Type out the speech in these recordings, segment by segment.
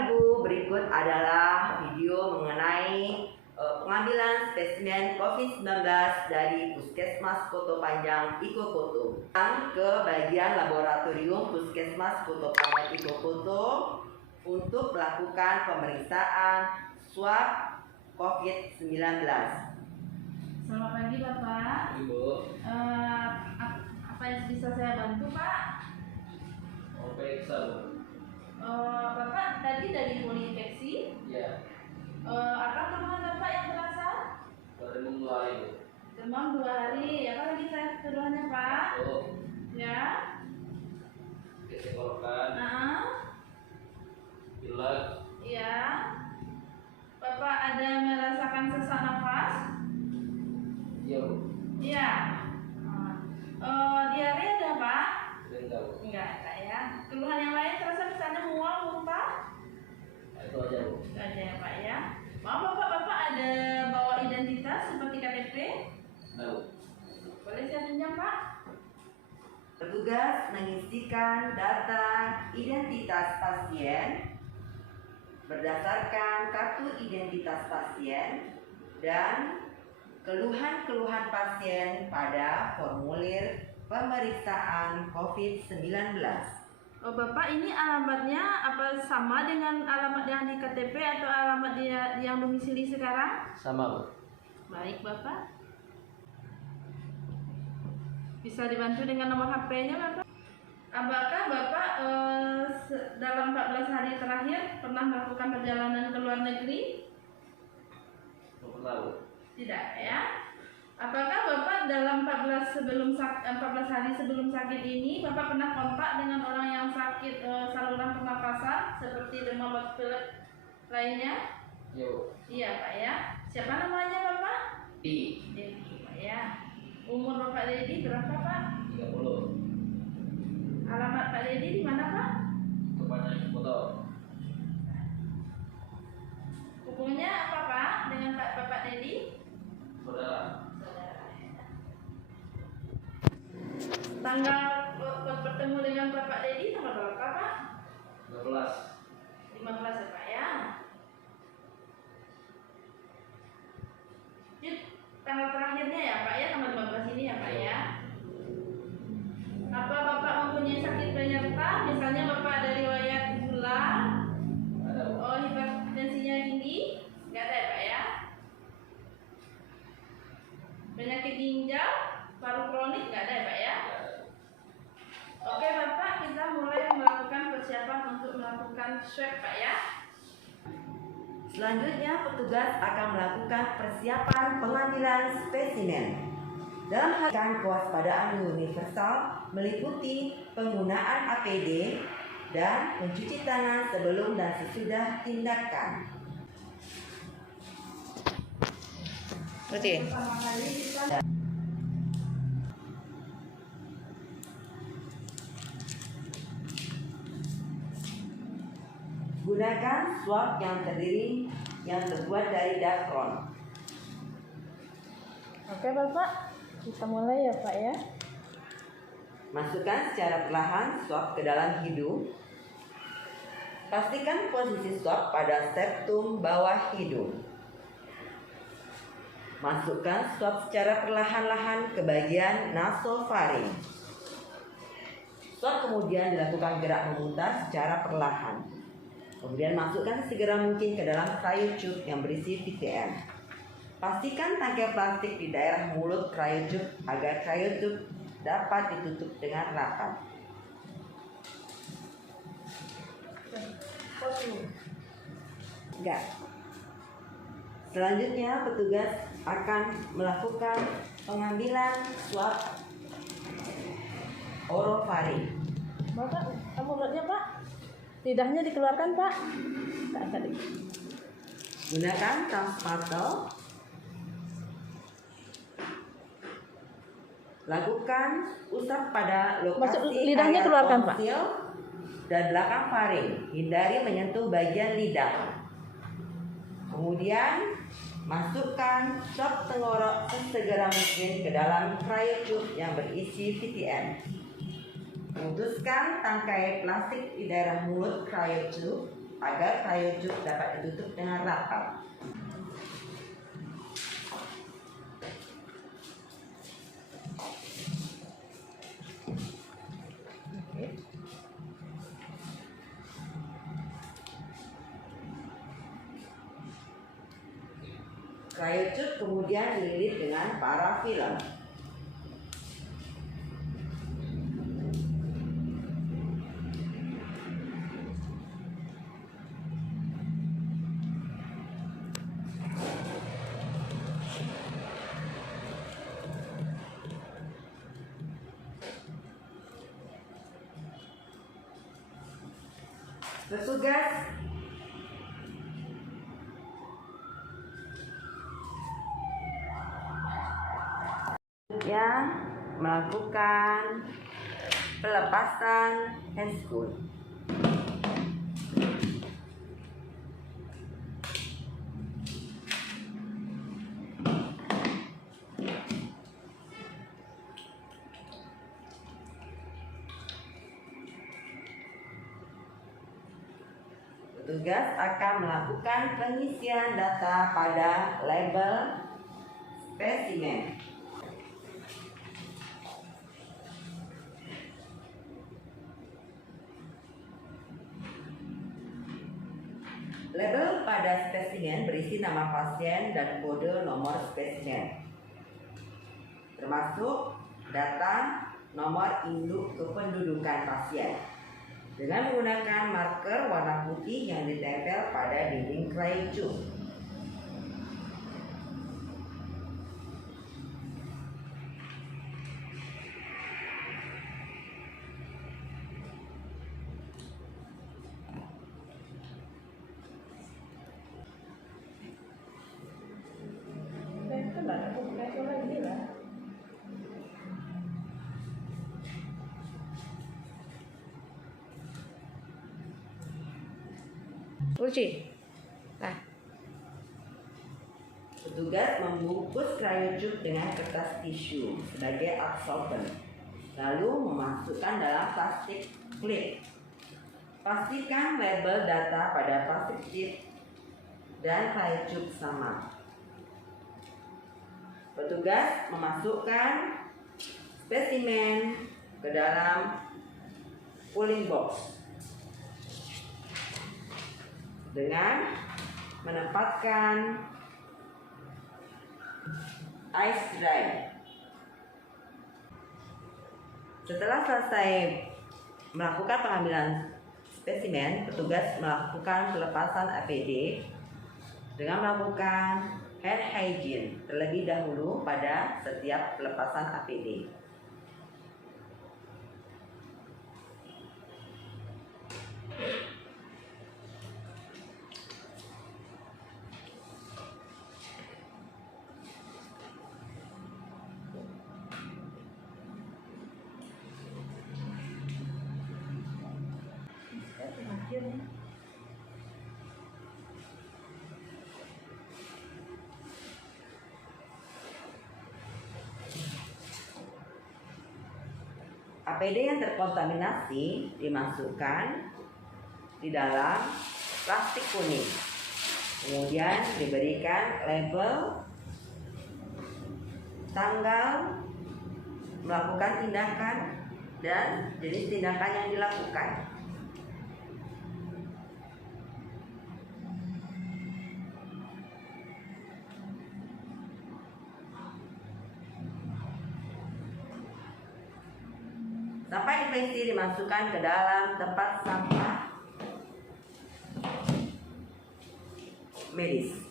Bapak Ibu, berikut adalah video mengenai pengambilan spesimen COVID-19 dari Puskesmas Koto Panjang Iko Koto. Ke bagian laboratorium Puskesmas Koto Panjang Iko Koto untuk melakukan pemeriksaan swab COVID-19. Selamat pagi Bapak. Ibu. Apa yang bisa saya bantu Pak? Mau periksa Bu? Bapak tadi dari poliinfeksi. Ya. Apa keluhan Bapak yang terasa? Demam 2 hari Bu. Demam 2 hari. Apa lagi keluhannya Pak? Oh. Ya. Tenggorokan. Pilek. Iya. Bapak ada merasakan sesak nafas? Iya Bu. Iya. Diare ada Pak? Enggak Bu. Enggak ada ya. Keluhan yang lain terasa misalnya mual, muntah? Nah, itu aja Bu. Itu aja ya Pak ya. Maaf Bapak ada bawa identitas seperti KTP? Nah Bu. Boleh saya pinjam Pak? Petugas mengisikan data identitas pasien berdasarkan kartu identitas pasien dan keluhan-keluhan pasien pada formulir pemeriksaan COVID-19. Oh Bapak, ini alamatnya apa sama dengan alamat yang di KTP atau alamat dia yang domisili sekarang? Sama Bu. Baik Bapak. Bisa dibantu dengan nomor HP-nya Bapak? Apakah Bapak dalam 14 hari terakhir pernah melakukan perjalanan ke luar negeri? Pernah Bu. Tidak ya. Apakah Bapak dalam 14 hari sebelum sakit ini Bapak pernah kontak dengan orang yang sakit saluran pernapasan seperti demam batuk pilek lainnya? Iya Bu. Iya Pak ya. Siapa namanya Bapak? I. Dedi Pak ya. Umur Bapak Dedi berapa Pak? 30. Alamat Pak Dedi di mana Pak? Kepanjang foto. Hubungannya apa Pak dengan Bapak Dedi? Saudara. Tanggal bertemu dengan Bapak Dedi tanggal berapa Pak? 12. 15 ya Pak ya. Yuk, tanggal terakhirnya ya Pak ya, tanggal 15 ini ya Pak ya. Apa Bapak mempunyai sakit penyerta? Misalnya Bapak ada riwayat gula, Ada Bu. hipertensinya tinggi? Enggak ada ya Pak ya. Penyakit ginjal, paru kronik enggak ada ya Pak ya. Oke Bapak, kita mulai melakukan persiapan untuk melakukan swab Pak ya. Selanjutnya, petugas akan melakukan persiapan pengambilan spesimen. Dalam hal kewaspadaan universal meliputi penggunaan APD dan mencuci tangan sebelum dan sesudah tindakan. Pertama kali kita Gunakan swab yang terbuat dari dacron. Oke Bapak, kita mulai ya Pak ya. Masukkan secara perlahan swab ke dalam hidung. Pastikan posisi swab pada septum bawah hidung. Masukkan swab secara perlahan-lahan ke bagian nasofaring. Swab kemudian dilakukan gerak memutar secara perlahan. Kemudian masukkan segera mungkin ke dalam cryotube yang berisi VTM. Pastikan tangkai plastik di daerah mulut cryotube agar cryotube dapat ditutup dengan rapat. Enggak. Selanjutnya petugas akan melakukan pengambilan swab orofaring. Bapak, mulutnya Pak? Lidahnya dikeluarkan Pak? Tak tadi. Gunakan transplantal. Lakukan usap pada lokasi lidahnya area keluarkan, Pak. tonsil dan belakang faring. Hindari menyentuh bagian lidah. Kemudian masukkan swab tenggorok sesegera mungkin ke dalam cryotube yang berisi VTM. Putuskan tangkai plastik di daerah mulut cryotube agar cryotube dapat ditutup dengan rapat. Cryotube kemudian dililit dengan parafilm. Petugas yang melakukan pelepasan handscool. Petugas akan melakukan pengisian data pada label spesimen. Label pada spesimen berisi nama pasien dan kode nomor spesimen, termasuk data nomor induk kependudukan pasien, dengan menggunakan marker warna putih yang ditempel pada dinding cryotube. Kunci. Nah, Petugas membungkus cryotube dengan kertas tisu sebagai absorben, lalu memasukkan dalam plastik klip. Pastikan label data pada plastik chip dan cryotube sama. Petugas memasukkan spesimen ke dalam cooling box dengan menempatkan ice dry. Setelah selesai melakukan pengambilan spesimen, petugas melakukan pelepasan APD dengan melakukan hand hygiene terlebih dahulu pada setiap pelepasan APD. APD yang terkontaminasi dimasukkan di dalam plastik kuning, kemudian diberikan label, tanggal melakukan tindakan, dan jenis tindakan yang dilakukan. Sampah infeksi dimasukkan ke dalam tempat sampah medis.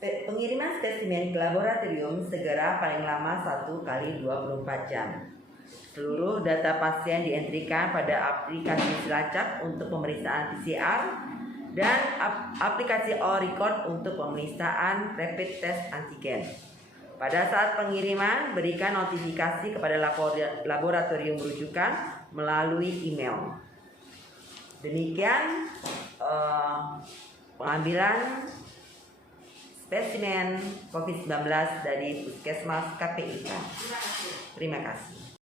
Pengiriman spesimen ke laboratorium segera paling lama 1 kali 24 jam. Seluruh data pasien dientrikan pada aplikasi Silacak untuk pemeriksaan PCR dan aplikasi All Record untuk pemeriksaan rapid test antigen. Pada saat pengiriman, berikan notifikasi kepada laboratorium rujukan melalui email. Demikian pengambilan spesimen COVID-19 dari Puskesmas KPIK. Terima kasih.